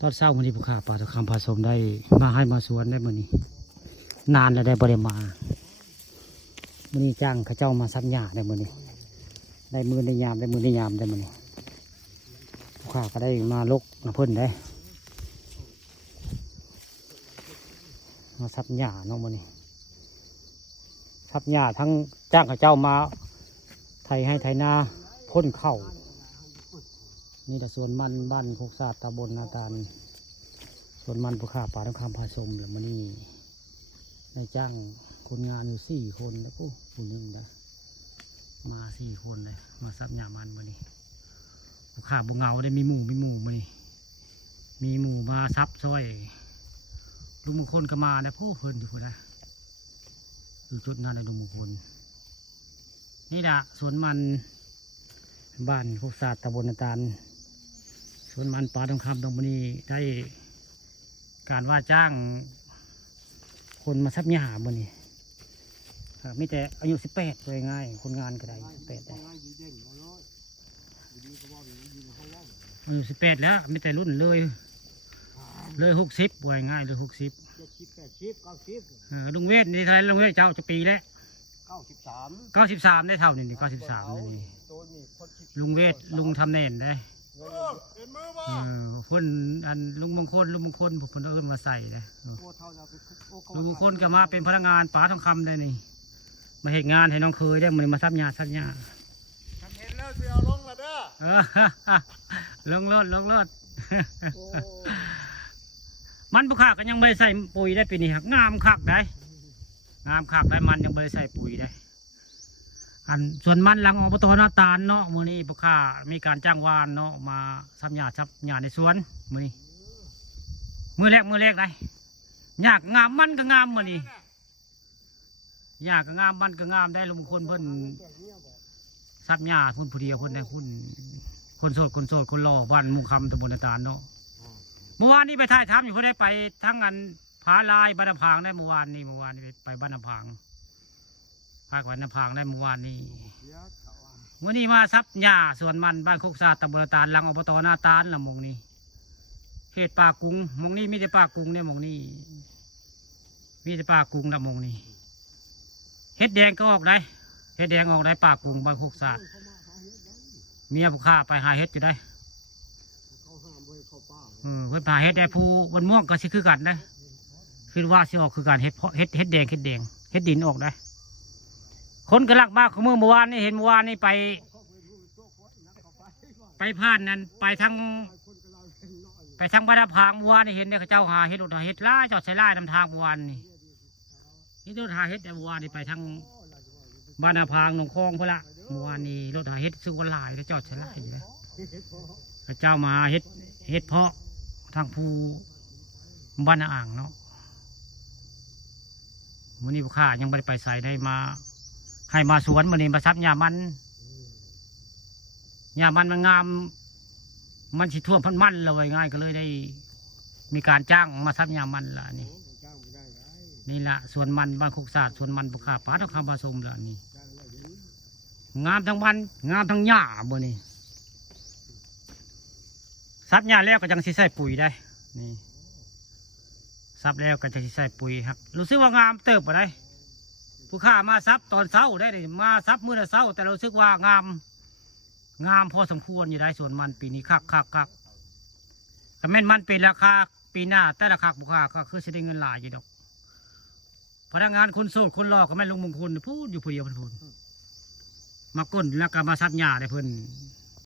ตอนเช้าวันนี้ผู้ค้าปลาตะคำผสมได้มาให้มาสวนได้มื้อนี้นานแล้วได้บ่ได้มามื้อนี้จ้างเขาเจ้ามาซับหญ้าได้มื้อนี้ได้มื้อได้ยามได้มื้อได้ยามได้มื้อนี้ผู้ค้าก็ได้มาลกน้ำเพิ่นได้มาซับหญ้าเนาะมื้อนี้ซับหญ้าทั้งจ้างเขาเจ้ามาไถให้ไถนาพ่นเข้านี่แต่สวนมันบ้านโคกศาสตร์ตำบลนาตาลสวนมันผู้ค้าปลาต้องคำผสมแล้วมื้อนี้ได้จ้างคนงานอยู่4 คนแล้วผู้หนึ่งนะมา4 คนเลยมาซับหญ้ามันมื้อนี้ผู้ค้าบุงเงาได้มีหมู่มื้อนี้มีหมู่มาซับซอยลุงมงคลก็มานะผู้เพิ่นอยู่พุ่นนะอยู่จุดงานในลุงมงคลนี่ละสวนมันบ้านโคกศาสตร์ตำบลนาตาลสวนมันปลาทองคำตรงนี้ได้การว่าจ้างคนมาซับหญ้ามื้อนี้มีแต่อายุ18เลยง่ายคนงานก็ได้18ได้อายุ18แล้วมีแต่รุ่นเลย60วยง่ายเลย60 70 80 90ลุงเวทนี่เท่าไรลุงเวทเจ้าจะปีแล้ว93ได้เท่านี่93นี่ลุงเวทลุงทำแน่นได้คนอันลุงมงคลผมเอามาใส่เลยลุงมงคลก็มาเป็นพนักงานป๋าทองคำเลยนี่มาเหตุงานให้น้องเคยได้มันมาซับหญ้าทำเห็นแล้วสิเอาลงละเด้อลงรถมันบุคคาก็ยังไม่ใส่ปุ๋ยได้ปีนี้ครับงามคักได้มันยังไม่ใส่ปุ๋ยได้อันส่วนมันหลังอบตนาตาลเนาะมื้อนี้บุคคามีการจ้างวานเนาะมาซับหญ้าในสวนมื้อนี้มื้อแรกได้หญ้าก็งามมันก็งามมื้อนี้หญ้าก็งามมันก็งามได้ลุงคนเพิ่นซับหญ้าคนผู้เดียวคนใดคนโสดคนหล่อบ้านมุงคำตำบลนาตาลเนาะเมื่อวานนี้ไปถ่ายทำอยู่เพื่อได้ไปทั้งอันผาลายบ้านนาพางได้เมื่อวานนี้ไปบ้านนาพางภาคบ้านนาพางได้เมื่อวานนี้วันนี้มาซับหญ้าสวนมันบ้านโคกศาสตร์ตำบลนาตาลหลังอบตนาตาลละมงนี้เขตป่ากุ้งมงนี้มีแต่ป่ากุ้งเนี่ยมงนี้มีแต่ป่ากุ้งละมงนี้เฮ็ดแดงก็ออกได้เฮ็ดแดงออกได้ป่ากุ้งบ้านโคกศาสตร์เมียผู้ข้าไปหาเฮ็ดอยู่ได้เพิ่นพาเฮ็ดได้ผู้บนม่วงก็สิคือกันนะคือว่าสิออกคือการเฮ็ดเพราะเฮ็ดแดงเฮ็ดดินออกได้คนกระลักมากของเมื่อวานนี่เห็นเมื่อวานนี่ไปผ่านนั้นไปทางบ้านพางเมื่อวานนี่เห็นเนี่ยเขาเจ้าหาเฮ็ดรถหาเฮ็ดล่าจอดใส่ล่านำทางเมื่อวานนี่รถหาเฮ็ดแต่เมื่อวานนี่ไปทางบ้านพางหนองคลองเพื่อละเมื่อวานนี่รถหาเฮ็ดซื้อวันลายแล้วจอดใส่ล่าอยู่เลยเขาเจ้ามาเฮ็ดเพาะทางภูบ้านอ่างเนาะวันนี้ผู้ค้ายังไม่ได้ไปใส่ได้มาให้มาสวนวันนี้มาซับหญ้ามันมันงามมันสิท่วมพันมันเลยง่ายก็เลยได้มีการจ้างมาซับหญ้ามันละนี่ละสวนมันบ้านโคกศาสตร์สวนมันผู้ค้าปลาต้องคำผสมละนี่งามทั้งมันงามทั้งหญ้าบ่นี่ซับหญ้าแล้วก็จังสิใส่ปุ๋ยได้นี่ซับแล้วก็จะใส่ปุ๋ยครับรู้สึกว่างามเติบอะไรผู้ข้ามาซับตอนเช้าได้เลยมาซับมื้อละเช้าแต่รู้สึกว่างามพอสมควรอยู่ได้ส่วนมันปีนี้คักถ้าแม่นมันเป็นราคาปีหน้าแต่ราคาผู้ข้าก็คือจะได้เงินหลายอยู่ดอกพนักงานคนโสดคนหล่อก็แม่นลงมงคลพูดอยู่ผู้เดียวพูดมาก้นแล้วก็มาซับหญ้าได้เพิ่น